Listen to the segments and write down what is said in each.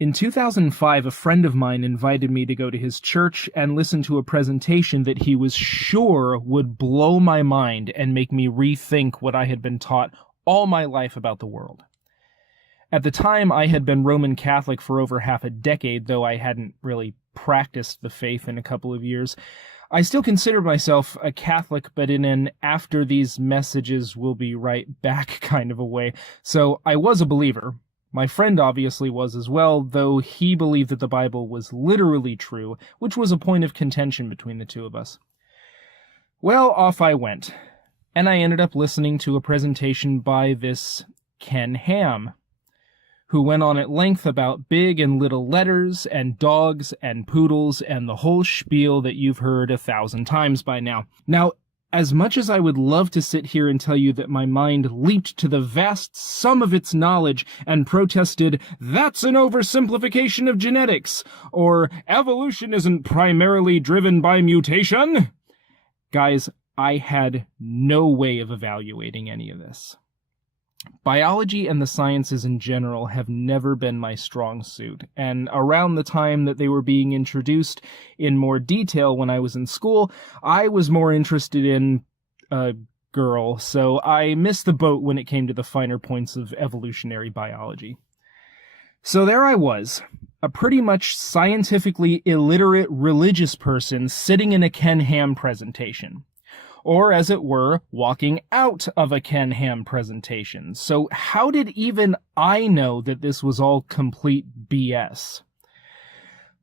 In 2005, a friend of mine invited me to go to his church and listen to a presentation that he was sure would blow my mind and make me rethink what I had been taught all my life about the world. At the time, I had been Roman Catholic for over half a decade, though I hadn't really practiced the faith in a couple of years. I still consider myself a Catholic, but in an after these messages will be right back kind of a way. So I was a believer. My friend obviously was as well, though he believed that the Bible was literally true, which was a point of contention between the two of us. Well, off I went, and I ended up listening to a presentation by this Ken Ham, who went on at length about big and little letters and dogs and poodles and the whole spiel that you've heard 1,000 times by now. Now, as much as I would love to sit here and tell you that my mind leaped to the vast sum of its knowledge and protested, "That's an oversimplification of genetics," or "Evolution isn't primarily driven by mutation," guys, I had no way of evaluating any of this. Biology and the sciences in general have never been my strong suit, and around the time that they were being introduced in more detail when I was in school, I was more interested in a girl, so I missed the boat when it came to the finer points of evolutionary biology. So there I was, a pretty much scientifically illiterate religious person sitting in a Ken Ham presentation. Or, as it were, walking out of a Ken Ham presentation. So how did even I know that this was all complete BS?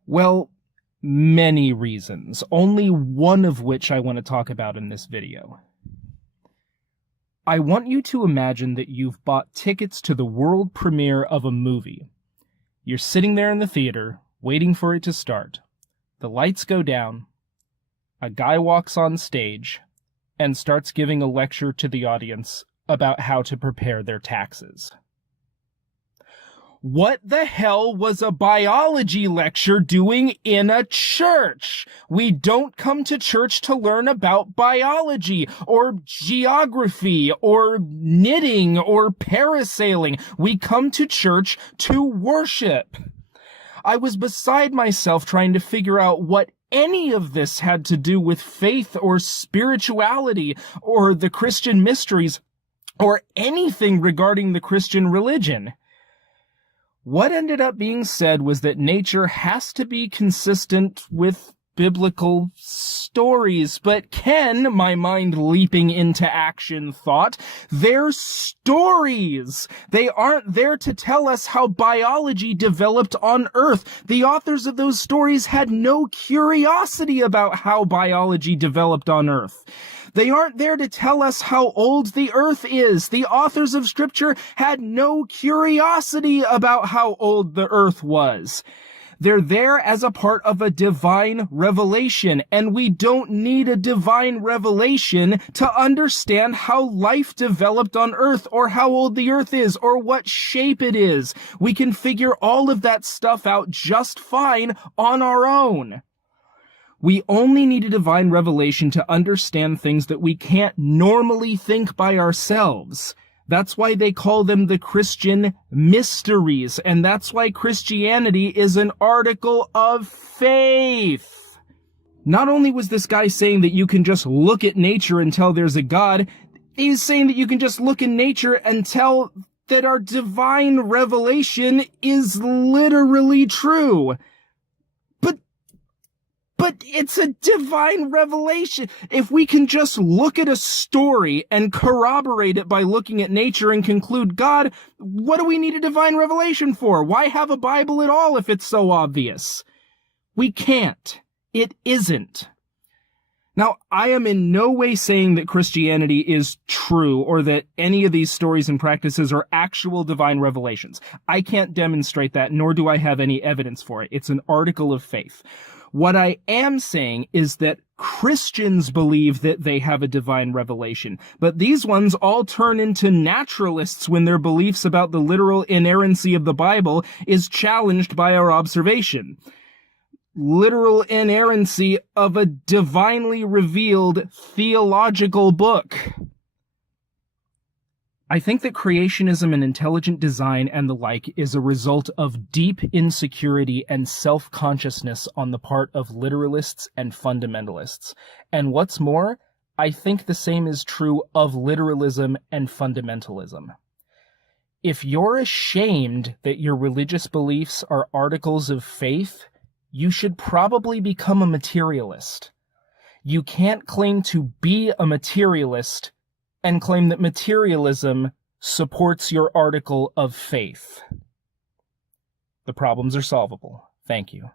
Well, many reasons, only one of which I want to talk about in this video. I want you to imagine that you've bought tickets to the world premiere of a movie. You're sitting there in the theater, waiting for it to start. The lights go down. A guy walks on stage and starts giving a lecture to the audience about how to prepare their taxes. What the hell was a biology lecture doing in a church? We don't come to church to learn about biology, or geography, or knitting, or parasailing. We come to church to worship. I was beside myself trying to figure out what any of this had to do with faith or spirituality or the Christian mysteries or anything regarding the Christian religion. What ended up being said was that nature has to be consistent with biblical stories, but Ken, my mind leaping into action, thought, they're stories. They aren't there to tell us how biology developed on Earth. The authors of those stories had no curiosity about how biology developed on Earth. They aren't there to tell us how old the Earth is. The authors of Scripture had no curiosity about how old the Earth was. They're there as a part of a divine revelation, and we don't need a divine revelation to understand how life developed on Earth, or how old the Earth is, or what shape it is. We can figure all of that stuff out just fine on our own. We only need a divine revelation to understand things that we can't normally think by ourselves. That's why they call them the Christian mysteries, and that's why Christianity is an article of faith. Not only was this guy saying that you can just look at nature and tell there's a God, he's saying that you can just look in nature and tell that our divine revelation is literally true. But it's a divine revelation. If we can just look at a story and corroborate it by looking at nature and conclude God, what do we need a divine revelation for? Why have a Bible at all if it's so obvious? We can't. It isn't. Now, I am in no way saying that Christianity is true or that any of these stories and practices are actual divine revelations. I can't demonstrate that, nor do I have any evidence for it. It's an article of faith. What I am saying is that Christians believe that they have a divine revelation, but these ones all turn into naturalists when their beliefs about the literal inerrancy of the Bible is challenged by our observation. Literal inerrancy of a divinely revealed theological book. I think that creationism and intelligent design and the like is a result of deep insecurity and self-consciousness on the part of literalists and fundamentalists. And what's more, I think the same is true of literalism and fundamentalism. If you're ashamed that your religious beliefs are articles of faith, you should probably become a materialist. You can't claim to be a materialist and claim that materialism supports your article of faith. The problems are solvable. Thank you.